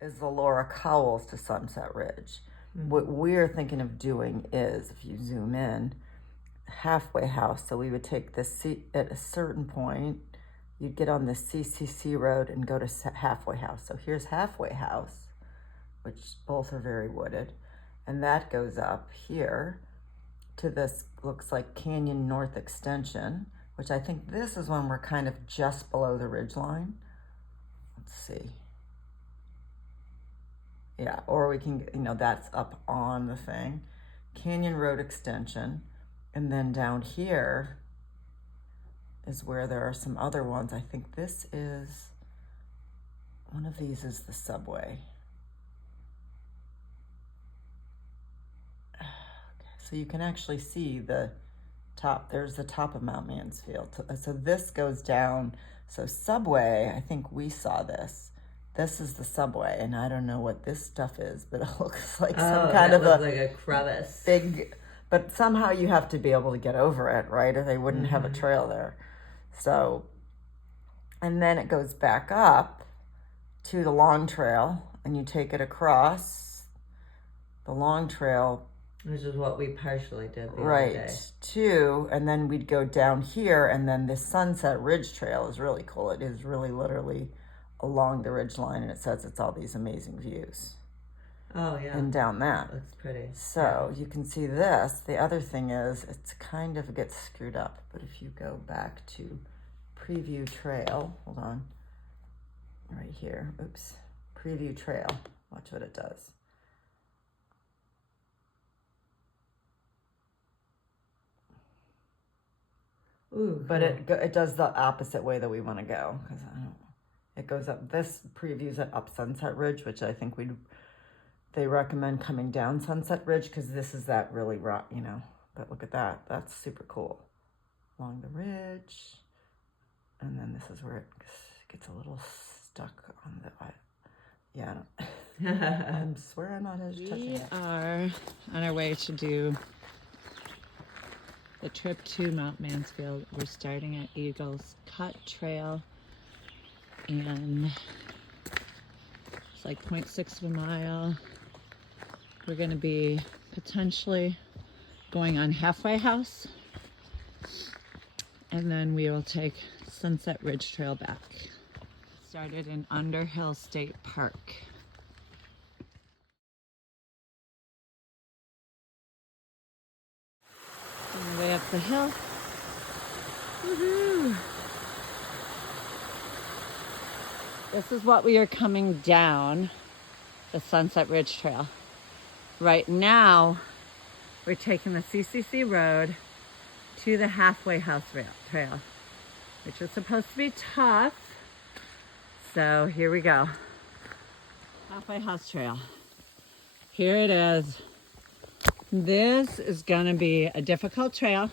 is the Laura Cowles to Sunset Ridge. What we're thinking of doing is, if you zoom in, halfway house. So we would take this at a certain point, you'd get on the CCC road and go to halfway house. So here's halfway house, which both are very wooded. And that goes up here to this, looks like Canyon North Extension, which I think this is when we're kind of just below the ridge line. Let's see. Yeah, or we can, that's up on the thing. Canyon Road Extension. And then down here is where there are some other ones. I think this is, one of these is the subway. Okay, so you can actually see the top, there's the top of Mount Mansfield. So this goes down, so subway, I think we saw this. This is the subway, and I don't know what this stuff is, but it looks like some kind of like a crevice. Big, but somehow you have to be able to get over it, right? Or they wouldn't have a trail there. So, and then it goes back up to the Long Trail, and you take it across the Long Trail. Which is what we partially did the other day. Too, and then we'd go down here, and then this Sunset Ridge Trail is really cool. It is really literally along the ridge line, and it says it's all these amazing views. Oh yeah. And down that. Looks pretty. So you can see this. The other thing is it's kind of gets screwed up, but if you go back to preview trail, hold on, right here, oops, preview trail, watch what it does. Ooh, but cool. It does the opposite way that we want to go, because it goes up, this previews it up Sunset Ridge, which I think they recommend coming down Sunset Ridge, because this is that really rock, but look at that, that's super cool. Along the ridge, and then this is where it gets a little stuck on the, I swear I'm not touching it. We are on our way to do the trip to Mount Mansfield. We're starting at Eagles Cut Trail, and it's like 0.6 of a mile. We're going to be potentially going on Halfway House, and then we will take Sunset Ridge Trail back. Started in Underhill State Park. On the way up the hill. Woohoo! This is what we are coming down the Sunset Ridge Trail. Right now, we're taking the CCC road to the Halfway House Trail, which is supposed to be tough. So here we go. Halfway House Trail. Here it is. This is gonna be a difficult trail,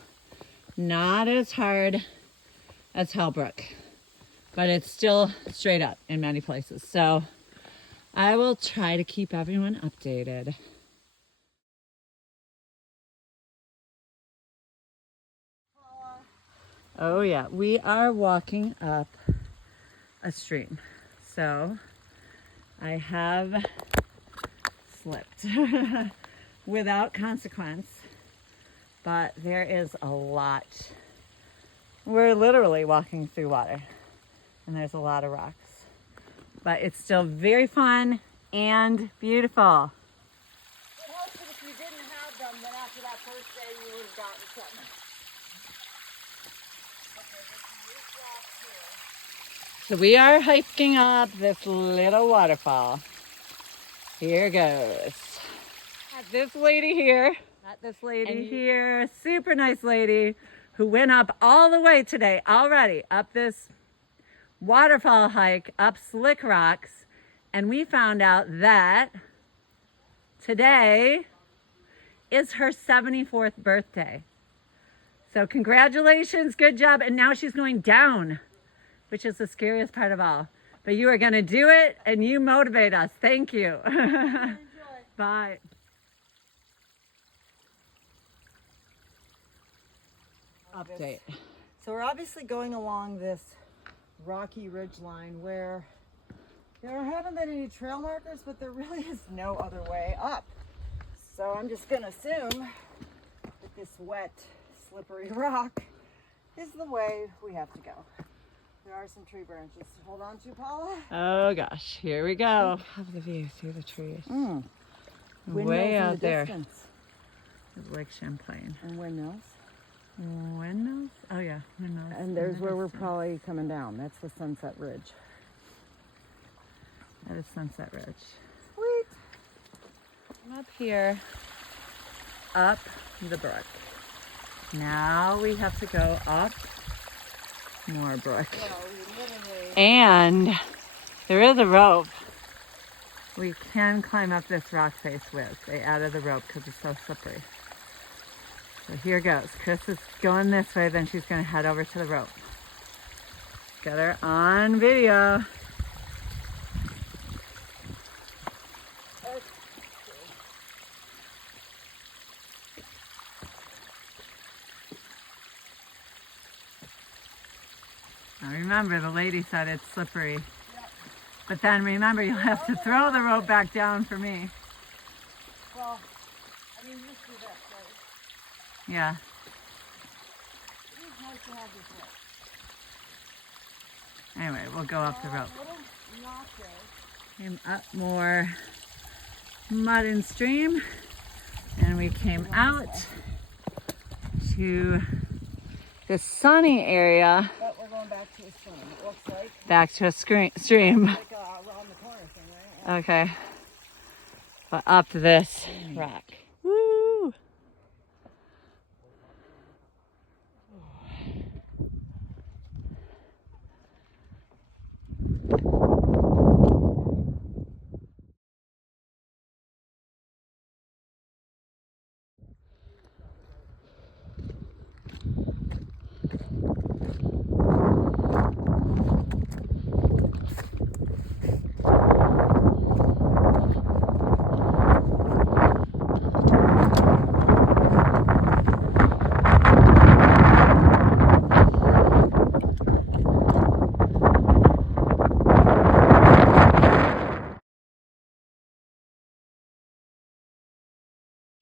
not as hard as Brook, but it's still straight up in many places. So I will try to keep everyone updated. Oh yeah, we are walking up a stream. So I have slipped without consequence, but there is a lot. We're literally walking through water, and there's a lot of rocks, but it's still very fun and beautiful. It helps that if you didn't have them, then after that first day you would have gotten some. So we are hiking up this little waterfall. Here goes. Got this lady here. Got this lady here. Super nice lady who went up all the way today already up this waterfall hike up Slick Rocks. And we found out that today is her 74th birthday. So congratulations, good job. And now she's going down, which is the scariest part of all. But you are gonna do it, and you motivate us. Thank you. Bye. Update. So we're obviously going along this rocky ridge line where There haven't been any trail markers, but there really is no other way up. So I'm just gonna assume that this wet, slippery rock is the way we have to go. There are some tree branches to hold on to, Paula. Oh gosh, here we go. Have the view through the trees. Way out there. It's Lake Champlain. And windmills. Windmills? Oh yeah, windmills. And there's where we're probably coming down. That's the Sunset Ridge. That is Sunset Ridge. Sweet. I'm up here, up the brook. Now we have to go up more brook. And there is a rope we can climb up this rock face with. They added the rope because it's so slippery. So here goes. Chris is going this way, then she's going to head over to the rope. Got her on video. Now remember, the lady said it's slippery. Yep. But then remember, you'll have to throw the rope back down for me. Well, I mean, just do this, right? Yeah. It is nice to have this rope. Anyway, we'll go up the rope. Little notches. Came up more mud and stream, and we came out to the sunny area. But we're going back to a stream, it looks like. Back to a stream. Like around the corner thing, right? Okay. But up this rock. Woo!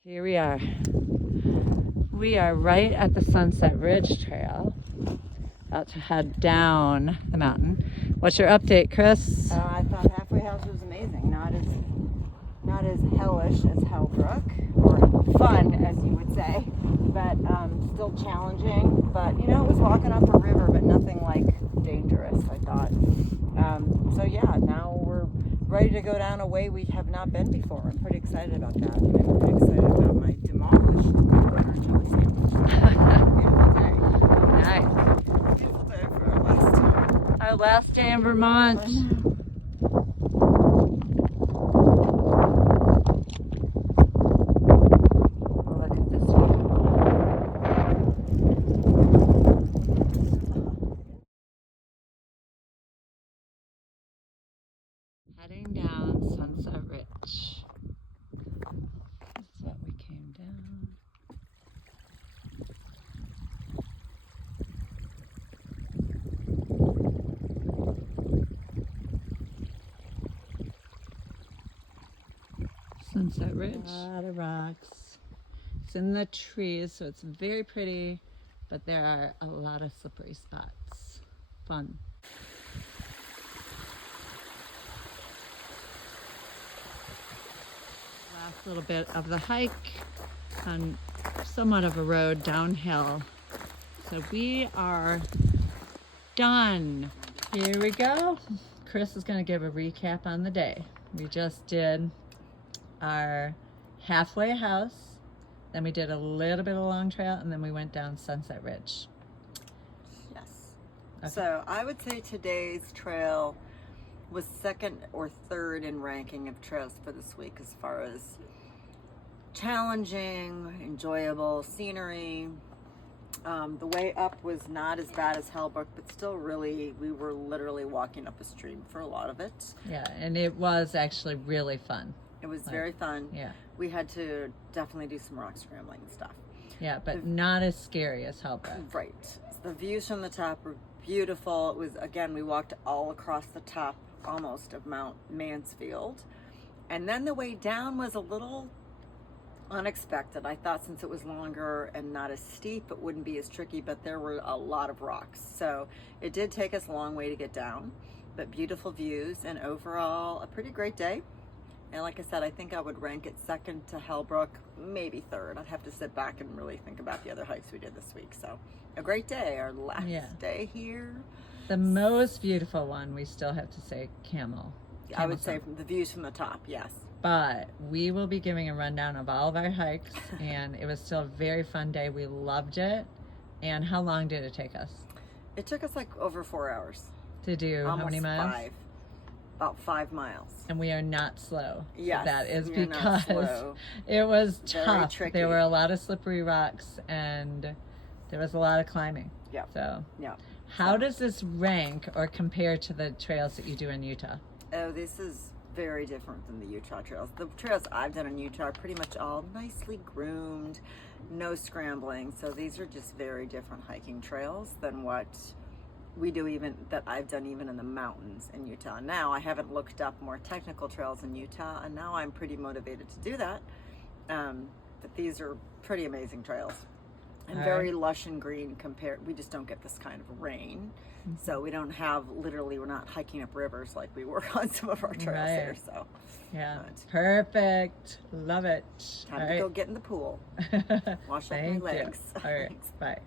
Here we are. We are right at the Sunset Ridge Trail. About to head down the mountain. What's your update, Chris? I thought Halfway House was amazing. Not as hellish as Hellbrook, or fun, as you would say, but still challenging. But you know, it was walking up a river, but nothing like dangerous, I thought. So yeah, now we're ready to go down a way we have not been before. I'm pretty excited about that. I'm pretty excited about my demolished burger jelly sandwich. Beautiful day. Nice. Beautiful day for our last time. Our last day in Vermont. Look at this view. Heading down Sunset Ridge. That's what we came down. Sunset Ridge. A lot of rocks. It's in the trees, so it's very pretty, but there are a lot of slippery spots. Fun. Last little bit of the hike on somewhat of a road downhill. So we are done. Here we go. Chris is going to give a recap on the day. We just did our halfway house, then we did a little bit of long trail, and then we went down Sunset Ridge. Yes. Okay. So I would say today's trail was second or third in ranking of trails for this week as far as challenging, enjoyable scenery. The way up was not as bad as Hellbrook, but still really, we were literally walking up a stream for a lot of it. Yeah, and it was actually really fun. It was very fun. Yeah. We had to definitely do some rock scrambling and stuff. Yeah, but not as scary as Hellbrook. Right. The views from the top were beautiful. It was, again, we walked all across the top almost of Mount Mansfield. And then the way down was a little unexpected. I thought since it was longer and not as steep, it wouldn't be as tricky, but there were a lot of rocks. So it did take us a long way to get down, but beautiful views and overall a pretty great day. And like I said, I think I would rank it second to Hellbrook, maybe third. I'd have to sit back and really think about the other hikes we did this week. So a great day, our last day here. The most beautiful one, we still have to say Camel. I would say from the views from the top, yes. But we will be giving a rundown of all of our hikes, and it was still a very fun day. We loved it. And how long did it take us? It took us like over 4 hours. To do Almost how many miles? 5. About 5 miles. And we are not slow. Yes, that is we are not because slow. it was Very tough. tricky. There were a lot of slippery rocks, and there was a lot of climbing. Yeah. So Yeah. how does this rank or compare to the trails that you do in Utah? Oh, this is very different than the Utah trails. The trails I've done in Utah are pretty much all nicely groomed, no scrambling. So these are just very different hiking trails than what we do, even that I've done even in the mountains in Utah. Now I haven't looked up more technical trails in Utah, and now I'm pretty motivated to do that. But these are pretty amazing trails and very lush and green compared. We just don't get this kind of rain. So we don't have, literally, we're not hiking up rivers like we were on some of our trails here. So yeah, perfect. Love it. Time to go get in the pool. Wash up my legs. All right, bye.